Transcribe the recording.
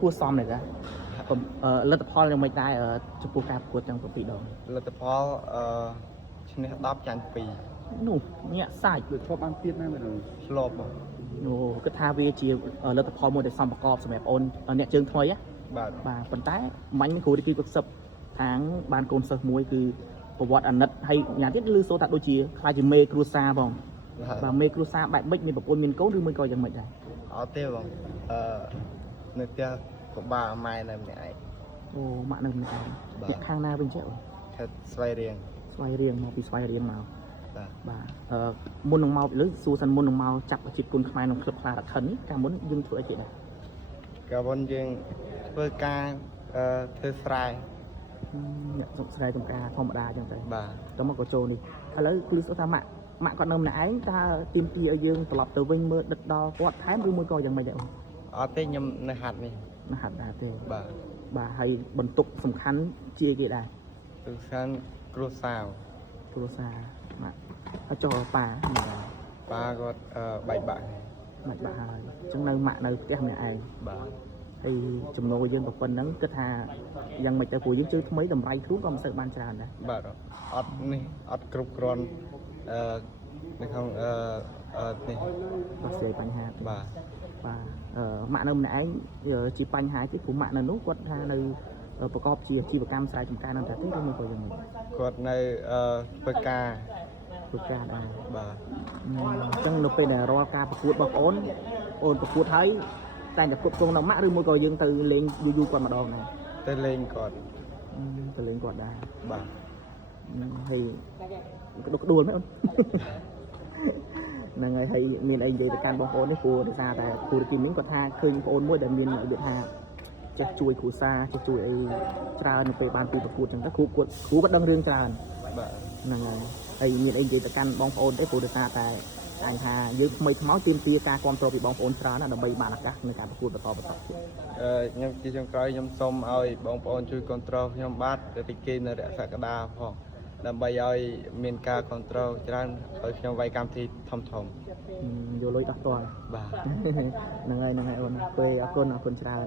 គួរសមដែរលទ្ធផលនឹងមិនដែរចំពោះការប្រកួតទាំង7 ដងលទ្ធផលឈ្នះ10ចាញ់2នោះញាក់សាច់ ដូចធ្លាប់បានទៀតណាមែនទេ ធ្លាប់ នោះគិតថាវាជាលទ្ធផលមួយដែលសមប្រកបសម្រាប់អូនអ្នកជើងថ្មីណា បាទ បាទប៉ុន្តែមាញ់គ្រូទីគាត់សឹបខាងបានកូនសិស្សមួយគឺប្រវត្តិអាណិតហើយញ៉ាំទៀតឮសូថាដូចជាខ្លាចជាមេគ្រួសារបងបាទមេគ្រួសារបែបម៉េចមានប្រពន្ធមានកូនឬមួយក៏យ៉ាងម៉េចដែរ អត់ទេបងនៅផ្ទះពិបាកម៉ែនៅម្នាក់ឯង អូម៉ាក់នៅម្នាក់ឯងអ្នកខាងណាវិញចេះអូ ខេត្តស្វាយរៀង ស្វាយរៀងមកពីស្វាយរៀងមក បាទ បាទមុននឹងមកលើសួរសិនមុននឹងមកចាប់អាជីពគុណខ្មែរក្នុងក្លឹបខ្លារខិននេះកាលមុនយើងធ្វើអីទៀតដែរ កាលមុនយើងធ្វើការធ្វើស្រែ អ្នកសុខស្រែចំការធម្មតាអញ្ចឹងទៅ បាទ ទៅមកក៏ចូលនេះឥឡូវគឺសួរថាម៉ាក់គាត់នៅម្នាក់ឯងតើទីមទីឲ្យយើងត្រឡប់ទៅវិញមើលដិតដល់គាត់ថែមឬមួយក៏យ៉ាងម៉េចដែរបង អត់ទេខ្ញុំនៅហាត់នេះ ណាហាត់ដែរទេ បាទ បាទហើយបន្ទុកសំខាន់ជាគេដែរ ទិសានគ្រួសារ គ្រួសារម៉ាក់ហើយចុះប៉ាមិនដែរ ប៉ាគាត់បែកបាក់ មិនបាក់ហើយអញ្ចឹងនៅម៉ាក់នៅផ្ទះម្នាក់ឯង បាទ ហើយចំណូលយើងក៏ប៉ុណ្្នឹងគិតថាយ៉ាងម៉េចទៅព្រោះយើងជឿថ្មីតម្រៃខ្លួនក៏មិនសូវបានច្រើនដែរ បាទអត់នេះអត់គ្រប់គ្រាន់នៅក្នុងនេះ ដោះស្រាយបញ្ហាទេ បាទ បាទម៉ាក់នៅម្នាក់ឯងជាបញ្ហាទេព្រោះម៉ាក់នៅនោះគាត់ថានៅប្រកបជាអាជីវកម្មស្រែចម្ការនៅតែទេឬមួយក៏យ៉ាងម៉េច គាត់នៅធ្វើការ ធ្វើការដែរ បាទ អញ្ចឹងនៅពេលដែលរាល់ការប្រកួតបងប្អូនប្រកួតហើយតែតែគ្រប់គ្រងដល់ម៉ាក់ឬមួយក៏យើងទៅលេងយូរគាត់ម្ដងដែរ ទៅលេងគាត់ ទៅលេងគាត់ដែរ បាទ ហើយក្តុកក្ដួលមែនអូន ហ្នឹងហើយហើយមានអីនិយាយទៅកាន់បងប្អូននេះព្រោះដោយសារតែគ្រូទីមីងគាត់ថាឃើញបងប្អូនមួយដែលមានរបៀបថាចេះជួយគ្រូសាចេះជួយអីច្រើននៅពេលបានពីប្រកួតអញ្ចឹងទៅគ្រូគាត់ដឹងរឿងច្រើន បាទ ហ្នឹងហើយហើយមានអីនិយាយទៅកាន់បងប្អូនទេព្រោះដោយសារតែអាចថាយើងថ្មីថ្មោងទាមទារការគ្រប់គ្រងពីបងប្អូនច្រើនណាស់ដើម្បីបានឱកាសในការប្រកួតបន្តទៀត ខ្ញុំជាចុងក្រោយខ្ញុំសូមឲ្យបងប្អូនជួយគ្រប់គ្រងខ្ញុំបាទពីគេនៅរក្សាកដាផងដើម្បីឲ្យមានការគ្រប់គ្រងច្រើនឲ្យខ្ញុំវាយកម្មវិធីធំយកលុយដោះទាល់ បាទ ហ្នឹងហើយអូនពេលអរគុណច្រើន